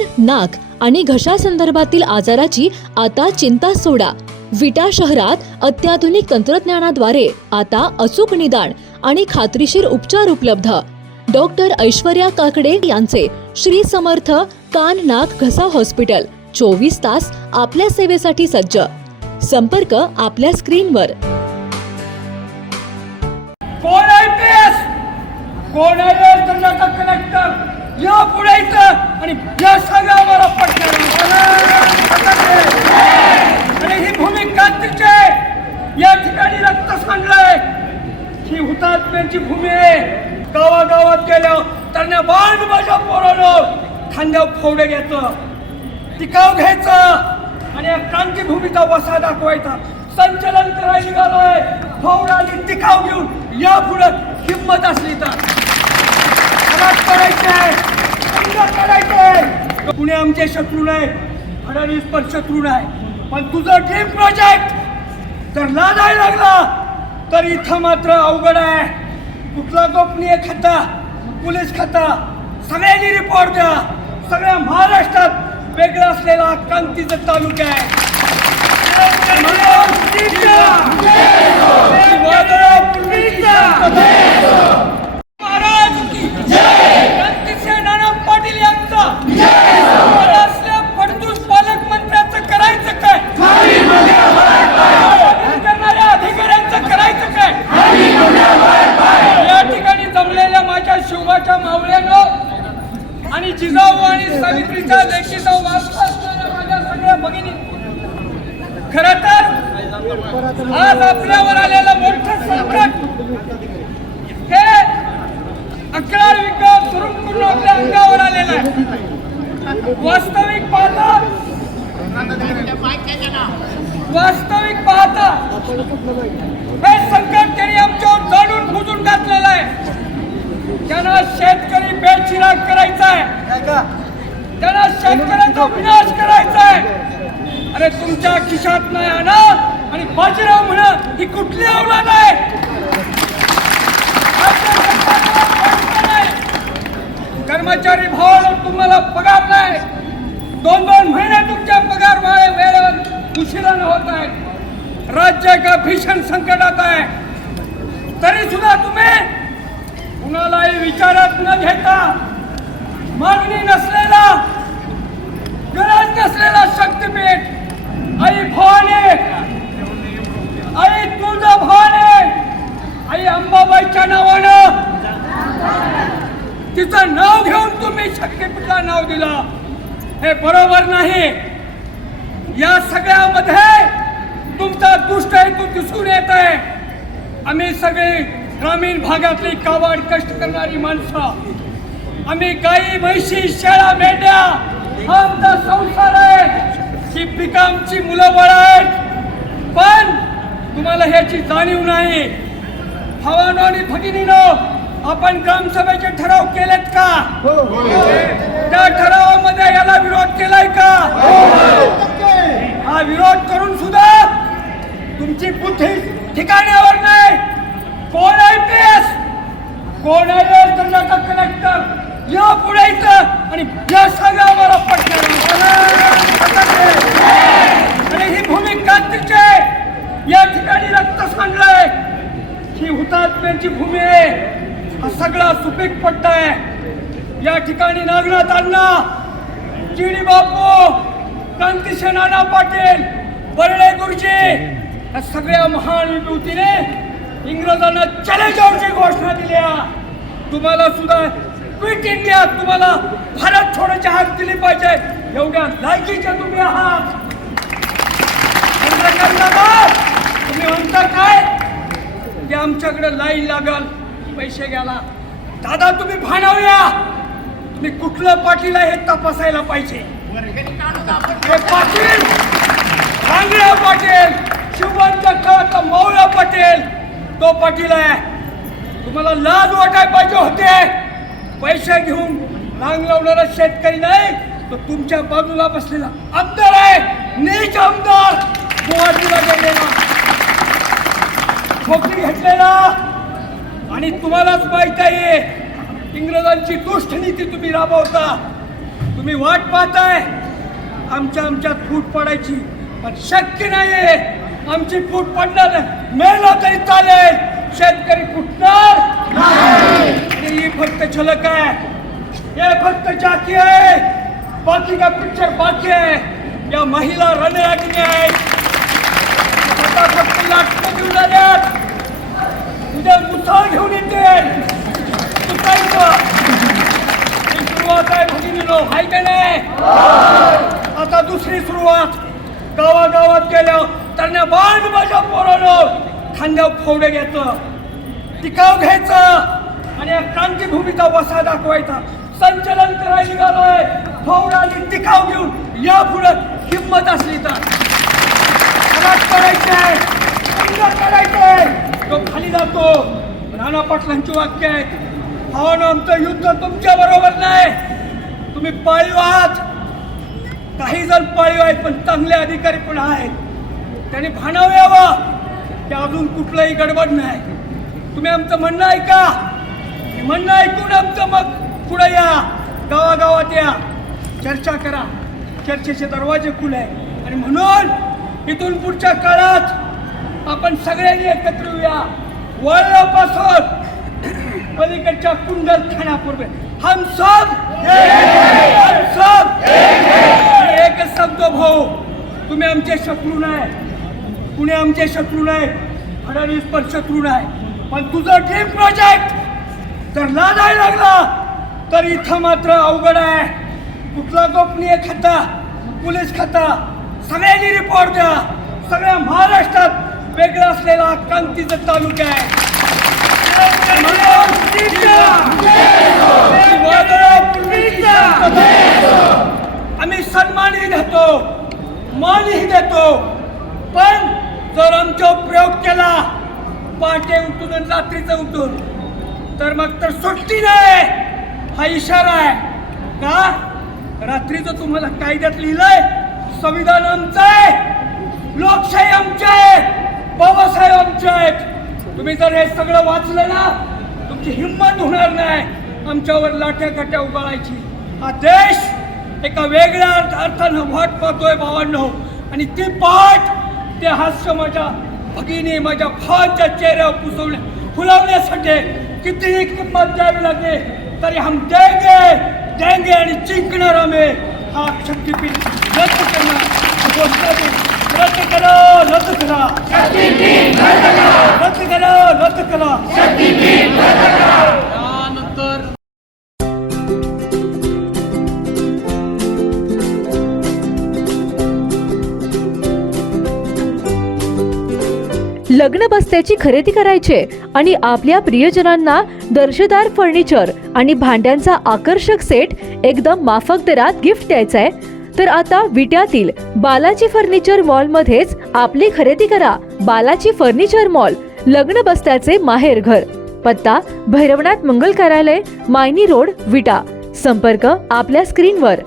कान, नाक आणि घशासंदर्भातील आजाराची आता चिंता सोडा. विटा शहरात अत्याधुनिक तंत्रज्ञानाद्वारे आता अचूक निदान आणि खात्रीशीर उपचार उपलब्ध. डॉक्टर ऐश्वर्या काकडे यांचे श्री समर्थ कान, नाक, घसा हॉस्पिटल 24 तास आपल्या सेवेसाठी सज्ज. संपर्क आपल्या स्क्रीनवर. कोण IPS, कोण IAS कर्नाटक कलेक्टर या पुढे इथं आणि या सगळ्या मला पटणार आणि ही भूमी क्रांतीची या ठिकाणी रक्त सांडलंय. ही हुतात्म्यांची भूमी आहे. गावागावात गेलं तर बाण माझ्या पोरानं खांद्यावर फोडे घ्यायचं, टिकाव घ्यायचं आणि या क्रांतीभूमीचा वसा दाखवायचा. संचलन करायला निघालोय. फोड आणि टिकाव घेऊन या पुढे हिंमत असली तर करायचंय, करायचंय. पुणे आमचे शत्रू नाही, फडणवीस पण शत्रू नाही. पण तुझं ड्रीम प्रोजेक्ट जर लादायला लागला तर इथं मात्र अवघड आहे. कुठला गोपनीय खाता, पोलीस खाता, सगळ्यांनी रिपोर्ट द्या. सगळ्या महाराष्ट्रात वेगळा असलेला क्रांतीचा तालुका आहे. पाटील यांचा फडतूस पालकमंत्र्यांचं करायचं काय, करणाऱ्या अधिकाऱ्यांचं करायचं काय. या ठिकाणी जमलेल्या माझ्या शिवबाच्या मावळ्यानं आणि जिजाऊ आणि सावित्रीच्या लेकीचा वारसा असणाऱ्या माझ्या सगळ्या भगिनी, खरं तर आज आपल्यावर आलेलं मोठं संकट हे 11 विक्रम सुरू करून आपल्या अंगावर आलेलं आहे. वास्तविक पाहता हे संकट त्यांनी आमच्यावर जाणून बुजून घातलेलं आहे. त्यांना शेतकरी बेचिराग करायचा आहे, त्यांना शेतकऱ्याचा विनाश करायचा आहे. अरे तुमच्या खिशात नाही आणा आणि बाजीराव म्हणा ही कुठली अवलाद आहे. कर्मचारी भावाला तुम्हाला पगार नाही. 2-2 महिने तुमच्या पगार वेळेवर उशिराने होत आहेत. राज्य का भीषण संकटात आहे. तरी सुद्धा तुम्ही कुणालाही विचारात न घेता मागणी नसलेला, गरज नसलेला शक्तीपीठ आई भवानी, आई तुळजा भवानी, आई अंबाबाईच्या नावानं तिचं नाव घेऊन तुम्ही शक्तीपीठला नाव दिलं. हे बरोबर नाही. या सगळ्यामध्ये तुमचा दुष्ट हेतू दिसून येत आहे. आम्ही सगळे ग्रामीण भागातली काबाड कष्ट करणारी माणसं, आम्ही गाई, म्हैशी, शेळ्या, मेंढ्या हा आमचा संसार आहे. ही पिकं आमची मुलं बाळ आहेत. पण तुम्हाला ह्याची जाणीव नाही. भावानो आणि भगिनीनो, आपण ग्रामसभेचे ठराव केलेत का? त्या ठरावामध्ये याला विरोध केलाय का? हा विरोध करून सुद्धा तुमची बुद्धी ठिकाण्यावर नाही. कोण IPS, कोण IAS कर्नाटक कलेक्टर या पुढे इथं आणि या सगळ्या मला पटणार आणि ही भूमी क्रांतीची या ठिकाणी रक्त सांडलंय. ही हुतात्म्यांची भूमी आहे. हा सगळा सुपीक पट्टा आहे. या ठिकाणी नागनाथ अण्णा, GD बापू, क्रांतिसेन नाना पाटील, बर्डे गुरुजी या सगळ्या महान विभूतीने इंग्रजांना चॅलेंजची घोषणा दिल्या. तुम्हाला सुद्धा क्विट इंडिया, तुम्हाला भारत छोडायची हाक दिली पाहिजे. एवढ्या लायकीचे तुम्ही आहात. तुम्ही म्हणता काय की आमच्याकडे लाईन लागल, पैसे घ्याला. दादा तुम्ही भानावूया, तुम्ही कुठलं पाटील आहे हे तपासायला पाहिजे. हे पाटील रांगडा पाटील, शिवबांच्या काळातला मौला पाटील तो पाटील आहे. तुम्हाला लाज वाटायला पाहिजे होते. पैसे घेऊन रांग लावणारा शेतकरी नाही, तो तुमच्या बाजूला बसलेला आमदार आहे. नीच आमदार, गुवाहाटीला गेलेला, नोकरी घेतलेला. आणि तुम्हालाच माहित आहे इंग्रजांची दुष्ट नीती तुम्ही राबवता. तुम्ही वाट पाहताय आमच्यात फूट पडायची, पण शक्य नाहीये. आमची फूट पडणार नाही. मेलं तरी चालेल, शेतकरी फुटणार नाही. ही फक्त झलक आहे, हे फक्त झाकी आहे. बाकी का पिक्चर बाकी आहे. या महिला रणरागिणी आहेत. आता फक्त नाटकं घेऊन आल्यात, उद्या मुसळ घेऊन येते. सुरुवात आहे भगिनीनो, हाय का नाही? आता दुसरी सुरुवात. गावागावात गेल्यावर त्यांना बांध माझ्या पोरानं खांद्यावर फोडे घ्यायचं, टिकाव घ्यायचं आणि या क्रांतीभूमीचा वसा दाखवायचा. संचलन करायला निघालोय, फोड आणि टिकाव घेऊन या पुढे हिंमत असली तर करायचंय, करायचंय. तो खाली जातो. नाना पाटलांची वाक्य आहेत, भावानं आमचं युद्ध तुमच्या बरोबर नाही, तुम्ही पाळीव आहात. काही जण पाळीव आहेत, पण चांगले अधिकारी पण आहेत. त्यांनी भानावं यावं की अजून कुठलंही गडबड नाही. तुम्ही आमचं म्हणणं ऐका, म्हणणं ऐकून आमचं मग पुढे या, गावागावात या, चर्चा करा. चर्चेचे दरवाजे खुले आहे आणि म्हणून इथून पुढच्या काळात आपण सगळ्यांनी एकत्र येऊया. वळणापासून पलीकडच्या कुंडलखान्यापूर्वी हम सब एक शब्द भाऊ. तुम्ही आमचे शत्रू नाही, कुणी आमचे शत्रू नाही, फडणवीस पण शत्रू नाही. पण तुझं ड्रीम प्रोजेक्ट जर लादायला लागला तर इथं मात्र अवघड आहे. कुठला गोपनीय खाता, पोलीस खाता, सगळ्यांनी रिपोर्ट द्या. सगळ्या महाराष्ट्रात वेगळा असलेला क्रांतीचा तालुका आहे. आम्ही सन्मानही देतो, मानही देतो. पण जर आमच्यावर प्रयोग केला पहाटे उठून आणि रात्रीचं उठून तर मग तर सुट्टी नाही. हा इशारा आहे का? रात्रीचं तुम्हाला कायद्यात लिहिलंय, संविधान आमचं आहे, लोकशाही आमची आहे, बाबासाहेब आमचे आहेत. तुम्ही जर हे सगळं वाचलं ना, तुमची हिंमत होणार नाही आमच्यावर लाठ्या काट्या उगाळायची. हा देश एका वेगळ्या अर्थानं वाट पाहतोय भावांनो, आणि ती पाठ, ते हास्य माझ्या भगिनी, माझ्या भावांच्या चेहऱ्यावर फुलवण्यासाठी कितीही किंमत द्यावी लागली तरी हम देंगे आणि जिंकणार आम्ही. हा शक्तीपीठ रद्द करणार, घोषणा रद्द करा, रद्द करा, रद्द करा, रद्द करा. त्यानंतर लग्न बस्त्याची खरेदी करायचे आणि आपल्या प्रियजनांना दर्जेदार फर्निचर आणि भांड्यांचा आकर्षक सेट एकदम माफक दरात गिफ्ट द्यायचा आहे, तर आता विट्यातील बालाजी फर्निचर मॉल मध्येच आपली खरेदी करा. बालाजी फर्निचर मॉल, लग्न बस्त्याचे माहेर घर. पत्ता भैरवनाथ मंगल कार्यालय, मायनी रोड, विटा. संपर्क आपल्या स्क्रीनवर.